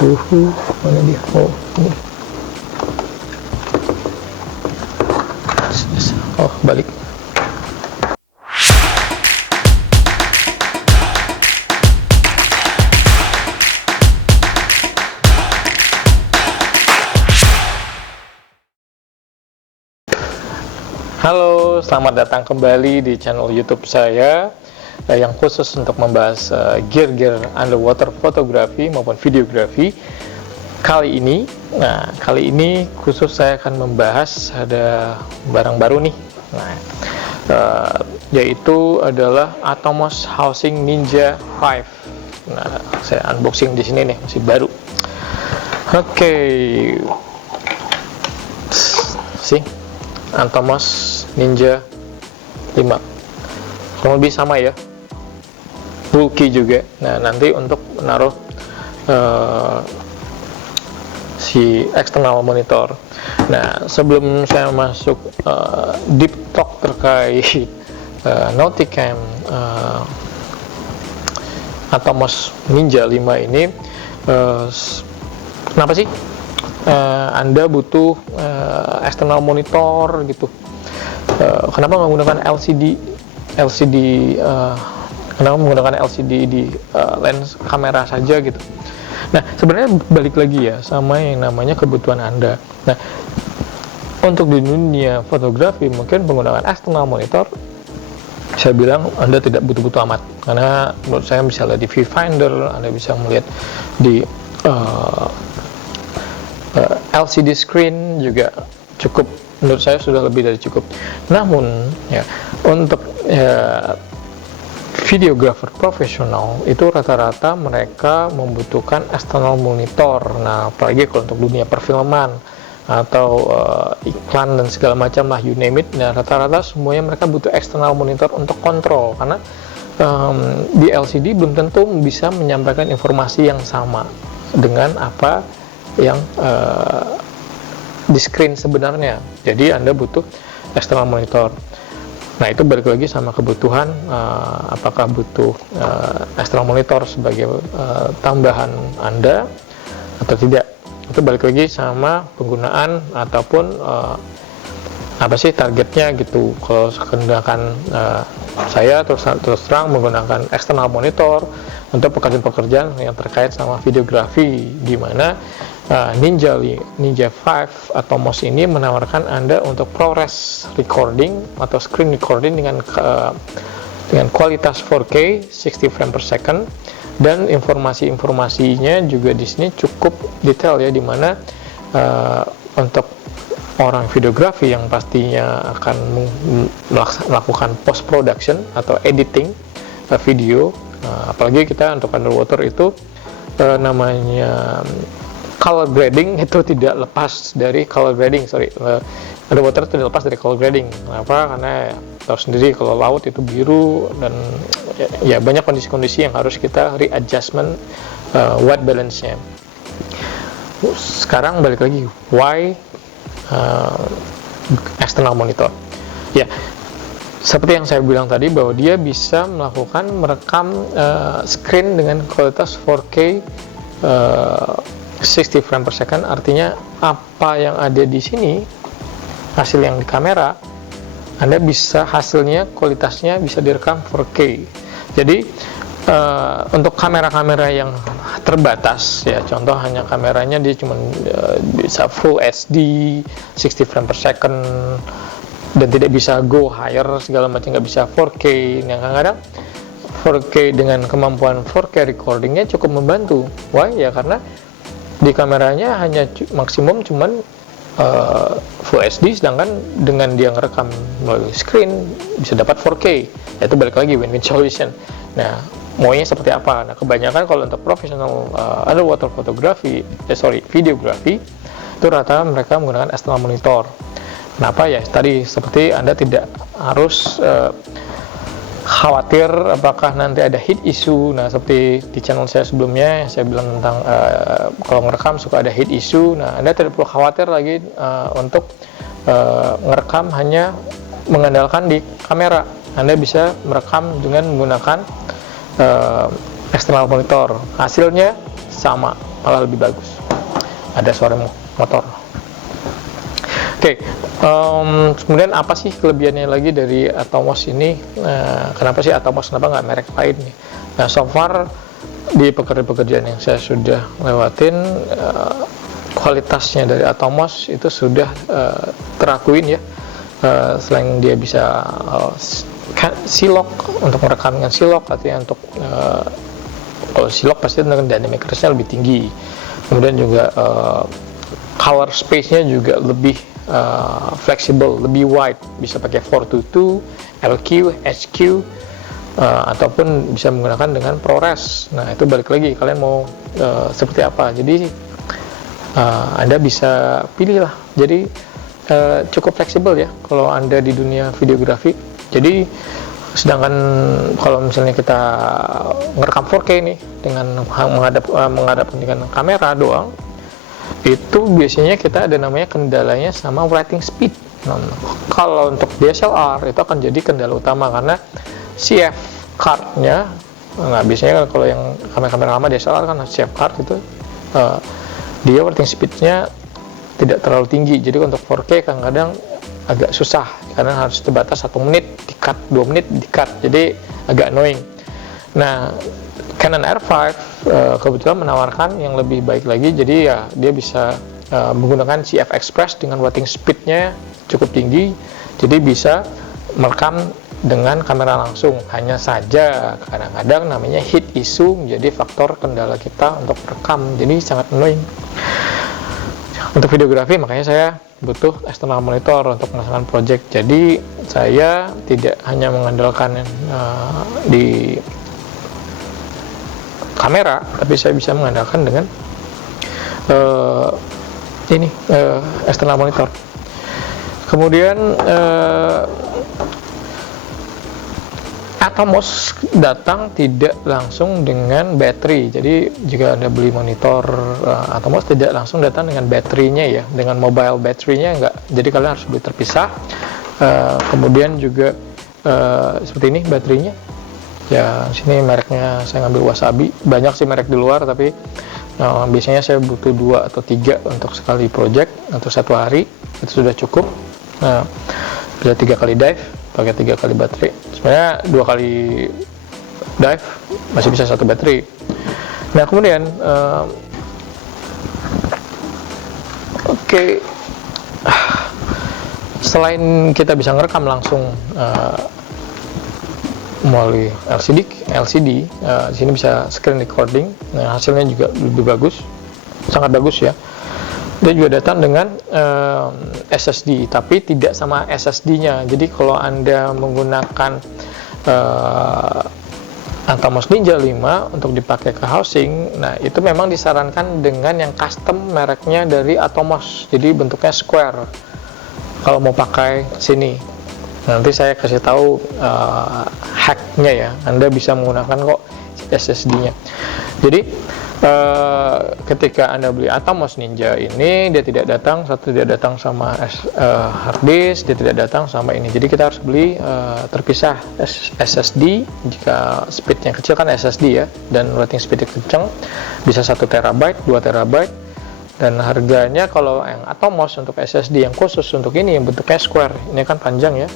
Mana dia? Oh, ini. Oh, balik. Halo, selamat datang kembali di channel YouTube saya yang khusus untuk membahas gear-gear underwater fotografi maupun videografi. Kali ini khusus saya akan membahas ada barang baru nih. Yaitu adalah Atomos Housing Ninja 5. Nah, saya unboxing di sini nih, masih baru. Oke. Atomos Ninja 5 kurang lebih sama ya, bulky juga. Nah, nanti untuk menaruh si external monitor. Nah, sebelum saya masuk deep talk terkait Nauticam Atomos Ninja 5 ini, kenapa sih Anda butuh external monitor gitu? Kenapa menggunakan LCD? Kenapa menggunakan LCD di lens kamera saja gitu? Nah, sebenarnya balik lagi ya sama yang namanya kebutuhan Anda. Nah, untuk di dunia fotografi mungkin menggunakan external monitor, saya bilang Anda tidak butuh-butuh amat, karena menurut saya misalnya di viewfinder Anda bisa melihat di LCD screen juga cukup, menurut saya sudah lebih dari cukup. Namun ya, untuk videographer profesional itu rata-rata mereka membutuhkan external monitor. Nah, apalagi kalau untuk dunia perfilman atau iklan dan segala macam lah, you name it. Nah, rata-rata semuanya mereka butuh external monitor untuk kontrol, karena di LCD belum tentu bisa menyampaikan informasi yang sama dengan apa yang di screen sebenarnya. Jadi Anda butuh external monitor. Nah, itu balik lagi sama kebutuhan, apakah butuh external monitor sebagai tambahan Anda atau tidak. Itu balik lagi sama penggunaan ataupun apa sih targetnya gitu. Kalau sedangkan saya terus terang menggunakan external monitor untuk pekerjaan-pekerjaan yang terkait sama videografi, di mana Ninja 5 Atomos ini menawarkan Anda untuk ProRes recording atau screen recording dengan kualitas 4K 60 frame per second, dan informasinya juga di sini cukup detail ya, di mana untuk orang videografi yang pastinya akan melakukan post production atau editing video, apalagi kita untuk underwater itu namanya color grading, itu tidak lepas dari color grading. Underwater tidak lepas dari color grading. Kenapa? Karena tahu sendiri kalau laut itu biru, dan ya banyak kondisi-kondisi yang harus kita readjustment white balance-nya. Sekarang balik lagi, why external monitor? Ya, seperti yang saya bilang tadi, bahwa dia bisa merekam screen dengan kualitas 4K 60 frame per second. Artinya apa yang ada di sini, hasil yang di kamera, Anda bisa hasilnya kualitasnya bisa direkam 4K. Jadi untuk kamera-kamera yang terbatas ya, contoh hanya kameranya dia cuma bisa full HD 60 frame per second dan tidak bisa go higher segala macam, nggak bisa 4K. Yang kadang-kadang 4K dengan kemampuan 4K recordingnya cukup membantu. Why? Ya karena di kameranya hanya maksimum cuman full HD, sedangkan dengan dia ngerekam melalui screen bisa dapat 4K. Ya, itu balik lagi win-win solution. Nah, maunya seperti apa? Nah, kebanyakan kalau untuk profesional underwater photography, videografi, itu rata mereka menggunakan external monitor. Kenapa? Ya tadi, seperti Anda tidak harus khawatir apakah nanti ada heat issue. Nah, seperti di channel saya sebelumnya saya bilang tentang kalau ngerekam suka ada heat issue. Nah, Anda tidak perlu khawatir lagi untuk ngerekam hanya mengandalkan di kamera. Anda bisa merekam dengan menggunakan external monitor, hasilnya sama. malah lebih bagus. Ada suara motor. Oke, kemudian apa sih kelebihannya lagi dari Atomos ini? Kenapa sih Atomos, kenapa nggak merek lain nih? Nah, so far di pekerjaan yang saya sudah lewatin, kualitasnya dari Atomos itu sudah terakuin ya. Selain dia bisa silok, untuk merekam dengan silok, artinya untuk kalau silok pasti dengan dynamic range-nya lebih tinggi. Kemudian juga color space-nya juga lebih fleksibel, lebih wide, bisa pakai 422, LQ, HQ, ataupun bisa menggunakan dengan ProRes. Nah, itu balik lagi kalian mau seperti apa. Jadi Anda bisa pilih lah. Jadi cukup fleksibel ya kalau Anda di dunia videografi. Jadi sedangkan kalau misalnya kita ngerekam 4K nih dengan menghadap dengan kamera doang, itu biasanya kita ada namanya kendalanya sama writing speed. Nah, kalau untuk DSLR itu akan jadi kendala utama karena CF card-nya, nah biasanya kalau yang kamera-kamera lama DSLR kan CF card itu dia writing speed-nya tidak terlalu tinggi. Jadi untuk 4K kadang-kadang agak susah karena harus terbatas 1 menit di cut, 2 menit di cut, jadi agak annoying. Nah, Canon R5 kebetulan menawarkan yang lebih baik lagi, jadi ya dia bisa menggunakan CF Express dengan writing speed-nya cukup tinggi, jadi bisa merekam dengan kamera langsung. Hanya saja kadang-kadang namanya heat issue menjadi faktor kendala kita untuk merekam, jadi sangat annoying. Untuk videografi makanya saya butuh external monitor untuk melaksanakan project. Jadi saya tidak hanya mengandalkan di kamera, tapi saya bisa mengandalkan dengan external monitor. Kemudian Atomos datang tidak langsung dengan baterai. Jadi jika Anda beli monitor Atomos tidak langsung datang dengan baterainya ya, dengan mobile baterainya enggak. Jadi kalian harus beli terpisah. Kemudian juga seperti ini baterainya. Ya, sini mereknya saya ngambil Wasabi. Banyak sih merek di luar, tapi biasanya saya butuh 2 atau 3 untuk sekali project untuk 1 hari. Itu sudah cukup. Nah, bisa 3 kali dive, pakai 3 kali baterai. Sebenarnya 2 kali dive masih bisa 1 baterai. Nah, kemudian selain kita bisa ngerekam langsung melalui LCD, di sini bisa screen recording. Nah, hasilnya juga lebih bagus, sangat bagus ya. Dia juga datang dengan SSD, tapi tidak sama SSD-nya. Jadi kalau Anda menggunakan Atomos Ninja 5 untuk dipakai ke housing, nah itu memang disarankan dengan yang custom mereknya dari Atomos. Jadi bentuknya square. Kalau mau pakai sini, nanti saya kasih tahu hacknya ya. Anda bisa menggunakan kok SSD-nya. Jadi ketika Anda beli Atomos Ninja ini, dia tidak datang sama hard disk, dia tidak datang sama ini. Jadi kita harus beli terpisah SSD. Jika speednya kecil kan SSD ya, dan writing speednya kencang, bisa 1 terabyte, 2 terabyte. Dan harganya kalau yang Atomos untuk SSD yang khusus untuk ini yang bentuknya square, ini kan panjang ya,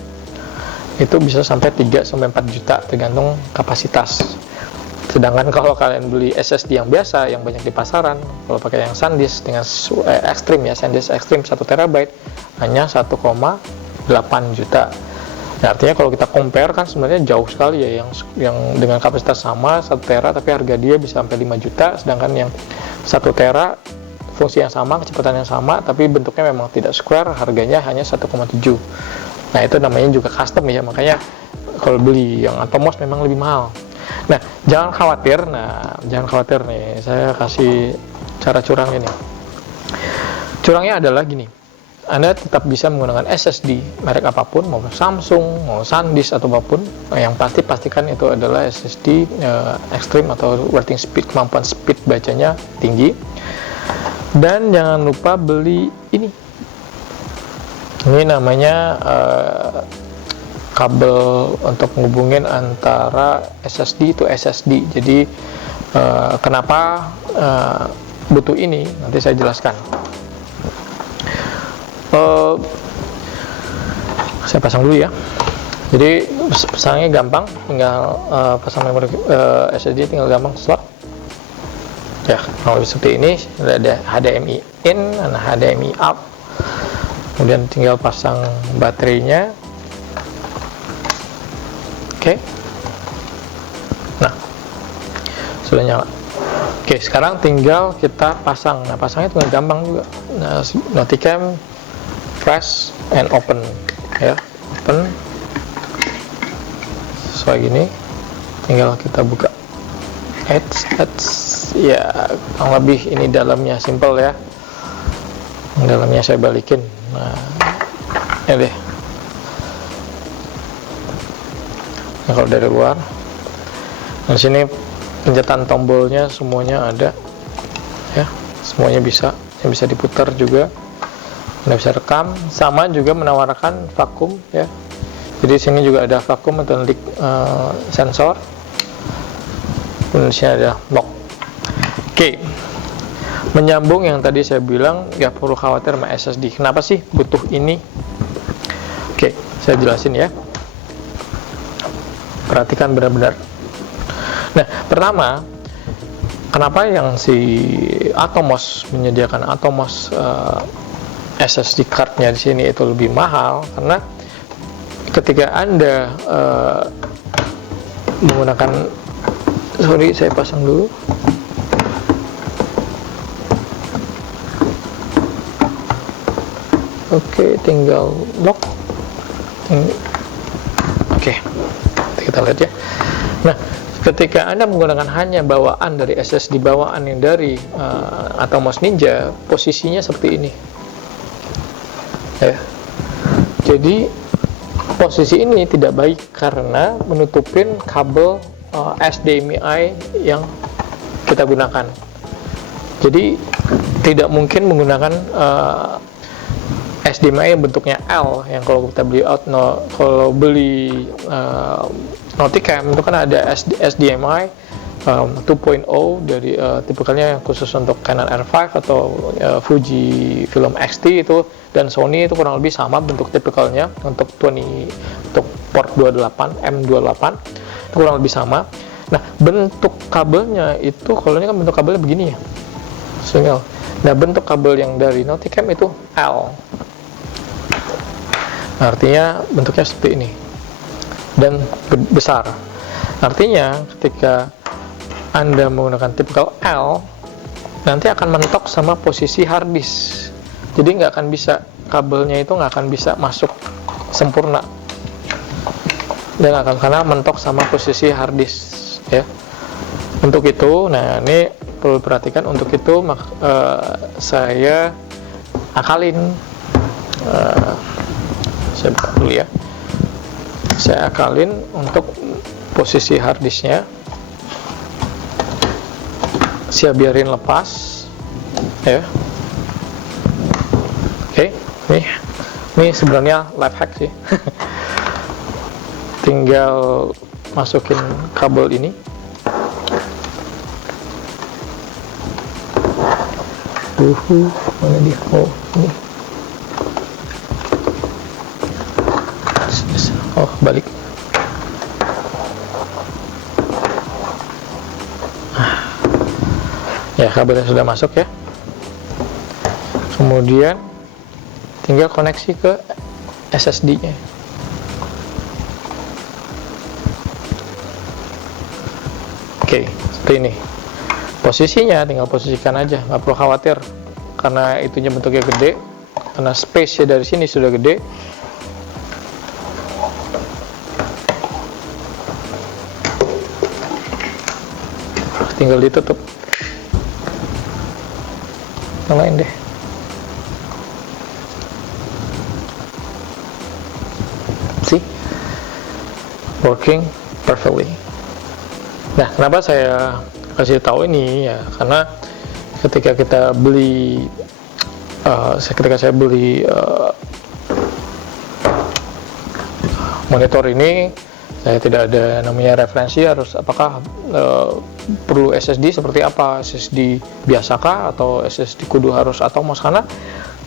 itu bisa sampai 3-4 juta tergantung kapasitas. Sedangkan kalau kalian beli SSD yang biasa, yang banyak di pasaran, kalau pakai yang SanDisk dengan Extreme ya, SanDisk Extreme 1 terabyte hanya 1,8 juta. Nah, artinya kalau kita compare kan sebenarnya jauh sekali ya, yang dengan kapasitas sama 1 tera tapi harga dia bisa sampai 5 juta, sedangkan yang 1 tera fungsi yang sama, kecepatan yang sama, tapi bentuknya memang tidak square, harganya hanya 1,7. Nah, itu namanya juga custom ya, makanya kalau beli yang Atomos memang lebih mahal. Nah, jangan khawatir nih, saya kasih cara curangnya nih. Curangnya adalah gini, Anda tetap bisa menggunakan SSD merek apapun, mau Samsung, mau SanDisk atau apapun, yang pasti pastikan itu adalah SSD Extreme atau writing speed, kemampuan speed bacanya tinggi. Dan jangan lupa beli ini namanya kabel untuk menghubungin antara SSD itu SSD. Jadi kenapa butuh ini, nanti saya jelaskan. Saya pasang dulu ya. Jadi pasangnya gampang, tinggal pasang memori SSD, tinggal gampang slot. Ya, kalau seperti ini ada HDMI in dan HDMI out. Kemudian tinggal pasang baterainya. Oke. Nah, sudah nyala. Oke, sekarang tinggal kita pasang. Nah, pasangnya tinggal gampang juga. Nah, Noticam press and open ya, open sesuai gini, tinggal kita buka ads ya, kurang lebih ini dalamnya simple ya, dalamnya saya balikin. Nah, ini deh. Nah, kalau dari luar, di sini pencetan tombolnya semuanya ada ya, semuanya bisa diputar juga. Anda bisa rekam, sama juga menawarkan vakum ya. Jadi sini juga ada vakum atau leak sensor. Dan di sini ada lock. Oke. Menyambung yang tadi saya bilang, nggak perlu khawatir sama SSD. Kenapa sih butuh ini? Oke, saya jelasin ya. Perhatikan benar-benar. Nah, pertama, kenapa yang si Atomos menyediakan Atomos SSD card-nya di sini itu lebih mahal? Karena ketika Anda menggunakan, sorry saya pasang dulu. Oke, tinggal lock. Oke, kita lihat ya. Nah, ketika Anda menggunakan hanya bawaan dari SSD bawaan yang dari Atomos Ninja, posisinya seperti ini ya. Jadi posisi ini tidak baik karena menutupin kabel HDMI yang kita gunakan. Jadi tidak mungkin menggunakan HDMI yang bentuknya L, yang kalau kita beli kalau beli Noticam itu kan ada HDMI 2.0 dari tipikalnya khusus untuk Canon R5 atau Fuji Film X-T itu, dan Sony itu kurang lebih sama bentuk tipikalnya untuk port 28 M28 itu kurang lebih sama. Nah, bentuk kabelnya itu, kalau ini kan bentuk kabelnya begini ya, single. Nah, bentuk kabel yang dari Noticam itu L, artinya bentuknya seperti ini dan besar. Artinya ketika Anda menggunakan tipikal L, nanti akan mentok sama posisi hard disk. Jadi nggak akan bisa, kabelnya itu nggak akan bisa masuk sempurna, dan akan karena mentok sama posisi hard disk ya. Untuk itu, nah ini perlu perhatikan, untuk itu saya akalin, saya buka dulu ya, saya akalin untuk posisi hard disknya, saya biarin lepas ya. Oke, ini sebenarnya life hack sih. Tinggal masukin kabel ini, mana dia? Oh, ini. Oh, balik. Ya, kabelnya sudah masuk ya. Kemudian tinggal koneksi ke SSD-nya. Oke, seperti ini. Posisinya tinggal posisikan aja, nggak perlu khawatir karena itunya bentuknya gede, karena space-nya dari sini sudah gede. Tinggal ditutup. Yang lain deh. See? Working perfectly. Nah, kenapa saya kasih tahu ini ya? Karena ketika kita beli, ketika saya beli monitor ini, Saya tidak ada namanya referensi harus apakah perlu SSD seperti apa, SSD biasakah atau SSD kudu harus Atomos, karena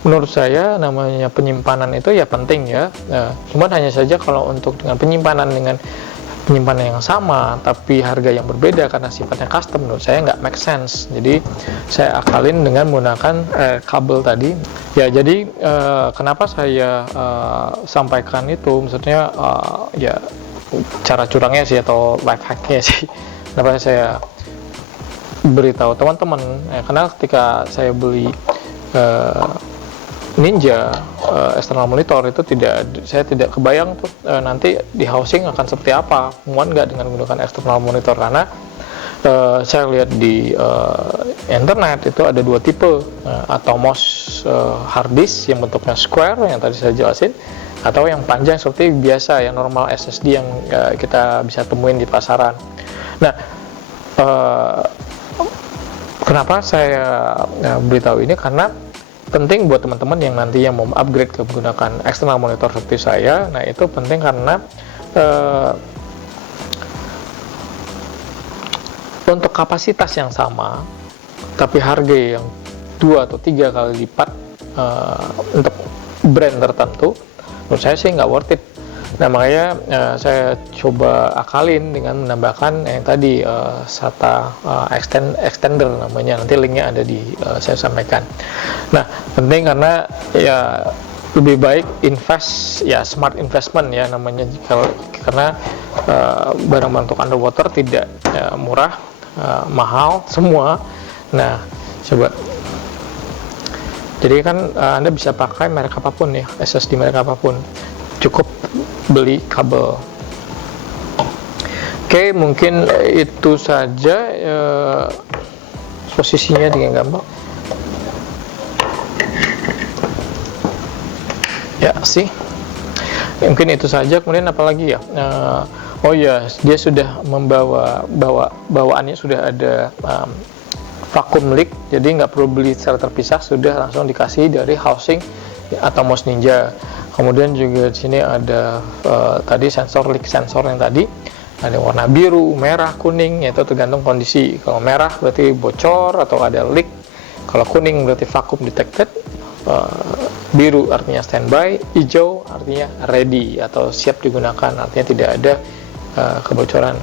menurut saya namanya penyimpanan itu ya penting ya. Cuman hanya saja kalau untuk dengan penyimpanan yang sama tapi harga yang berbeda karena sifatnya custom, menurut saya nggak make sense. Jadi saya akalin dengan menggunakan kabel tadi ya. Jadi kenapa saya sampaikan itu, maksudnya ya cara curangnya sih atau life hacknya sih, kenapa saya beritahu teman-teman ya, karena ketika saya beli Ninja external monitor itu saya tidak kebayang tuh nanti di housing akan seperti apa, muat nggak dengan menggunakan external monitor, karena saya lihat di internet itu ada dua tipe, Atomos hard disk yang bentuknya square yang tadi saya jelasin, atau yang panjang seperti biasa yang normal SSD yang kita bisa temuin di pasaran. Nah, kenapa saya beritahu ini, karena penting buat teman-teman yang nantinya mau upgrade ke menggunakan external monitor seperti saya. Nah, itu penting karena untuk kapasitas yang sama tapi harga yang 2 atau 3 kali lipat untuk brand tertentu, menurut saya sih nggak worth it. Nah, makanya saya coba akalin dengan menambahkan yang tadi SATA extender namanya, nanti linknya ada di saya sampaikan. Nah, penting karena ya lebih baik smart investment ya namanya, karena barang untuk underwater tidak murah, mahal semua. Nah, coba. Jadi kan Anda bisa pakai merek apapun ya, SSD merek apapun, cukup beli kabel. Oke, mungkin itu saja posisinya dengan gampang. Ya sih, mungkin itu saja. Kemudian apalagi ya? Oh ya, dia sudah bawaannya sudah ada vacuum leak, jadi nggak perlu beli secara terpisah, sudah langsung dikasih dari housing Atomos Ninja. Kemudian juga di sini ada tadi leak sensor yang tadi, ada warna biru, merah, kuning, yaitu tergantung kondisi. Kalau merah berarti bocor atau ada leak, kalau kuning berarti vacuum detected, biru artinya standby, hijau artinya ready atau siap digunakan, artinya tidak ada kebocoran.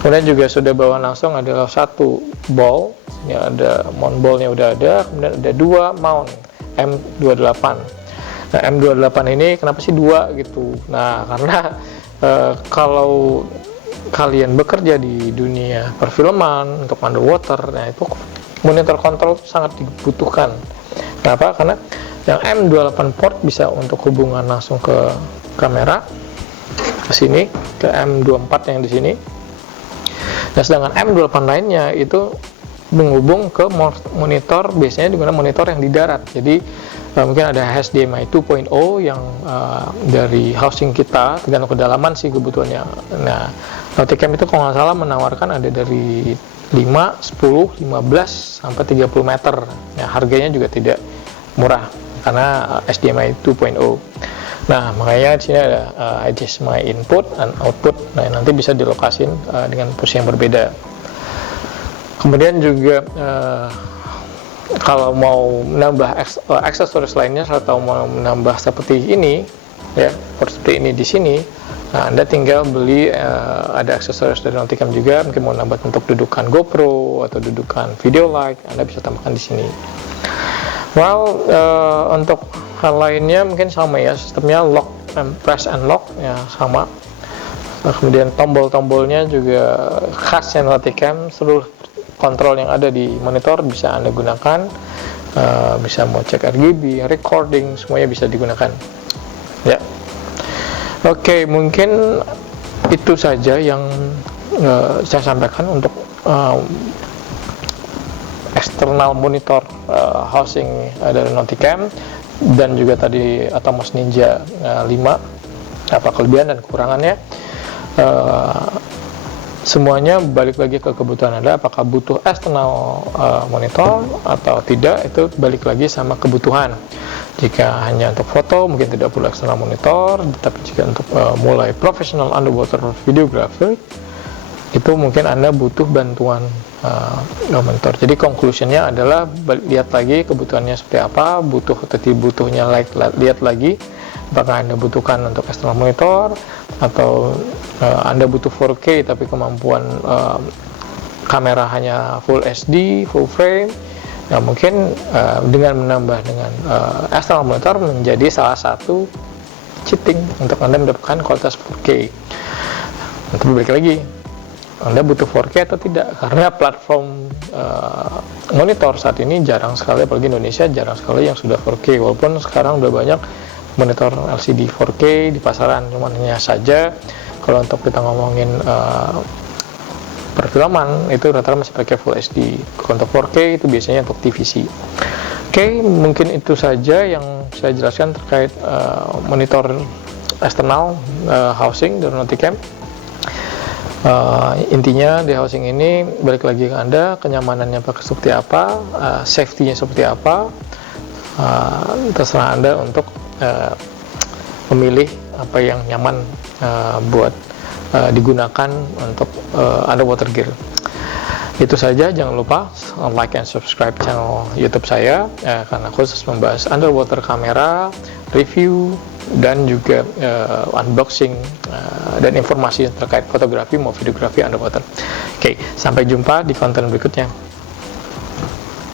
Kemudian juga sudah bawa langsung adalah satu ball, ini ada mount ballnya udah ada, kemudian ada dua mount M28. Nah, M28 ini kenapa sih dua gitu? Nah, karena kalau kalian bekerja di dunia perfilman untuk underwater, nah itu monitor kontrol sangat dibutuhkan. Kenapa? Karena yang M28 port bisa untuk hubungan langsung ke kamera, ke sini, ke M24 yang di sini. Nah, sedangkan M28 lainnya itu menghubung ke monitor, biasanya digunakan monitor yang di darat. Jadi mungkin ada HDMI 2.0 yang dari housing kita, tergantung kedalaman sih kebutuhannya. Nah, Nauticam itu kalau nggak salah menawarkan ada dari 5, 10, 15 sampai 30 meter. Nah, harganya juga tidak murah karena HDMI 2.0. Nah, makanya di sini ada adjust my input and output. Nah, nanti bisa dilokasin dengan posisi yang berbeda. Kemudian juga kalau mau menambah aksesoris lainnya atau mau menambah seperti ini ya, seperti ini di sini, nah, Anda tinggal beli ada aksesoris dari Nauticam juga. Mungkin mau nambah bentuk dudukan GoPro atau dudukan video light, Anda bisa tambahkan di sini. Well, untuk hal lainnya mungkin sama ya, sistemnya lock and press and lock ya sama. Nah, kemudian tombol-tombolnya juga khasnya Nauticam, seluruh kontrol yang ada di monitor bisa Anda gunakan, bisa mau cek RGB, recording, semuanya bisa digunakan ya. Oke, mungkin itu saja yang saya sampaikan untuk eksternal monitor housing dari Nauticam, dan juga tadi Atomos Ninja 5, apa kelebihan dan kekurangannya. semuanya balik lagi ke kebutuhan Anda, apakah butuh external monitor atau tidak, itu balik lagi sama kebutuhan. Jika hanya untuk foto mungkin tidak perlu external monitor, tapi jika untuk mulai professional underwater videographer itu mungkin Anda butuh bantuan monitor. Jadi conclusionnya adalah lihat lagi kebutuhannya seperti apa, butuhnya lihat lagi apakah Anda butuhkan untuk external monitor atau Anda butuh 4K tapi kemampuan kamera hanya Full HD, full frame. Nah, mungkin dengan menambah dengan external monitor menjadi salah satu cheating untuk Anda mendapatkan kualitas 4K. Nanti balik lagi, Anda butuh 4K atau tidak, karena platform monitor saat ini jarang sekali, apalagi Indonesia jarang sekali yang sudah 4K, walaupun sekarang udah banyak monitor LCD 4K di pasaran, cuman hanya saja kalau untuk kita ngomongin perfilman itu rata-rata masih pakai Full HD. Kalau untuk 4K itu biasanya untuk TVC. Oke, mungkin itu saja yang saya jelaskan terkait monitor eksternal housing dari Nauticam. Intinya di housing ini balik lagi ke Anda, kenyamanannya seperti apa, safety-nya seperti apa, terserah Anda untuk memilih apa yang nyaman buat digunakan untuk underwater gear. Itu saja, jangan lupa like and subscribe channel YouTube saya karena khusus membahas underwater kamera, review, dan juga unboxing dan informasi terkait fotografi maupun videografi underwater. Oke, sampai jumpa di konten berikutnya.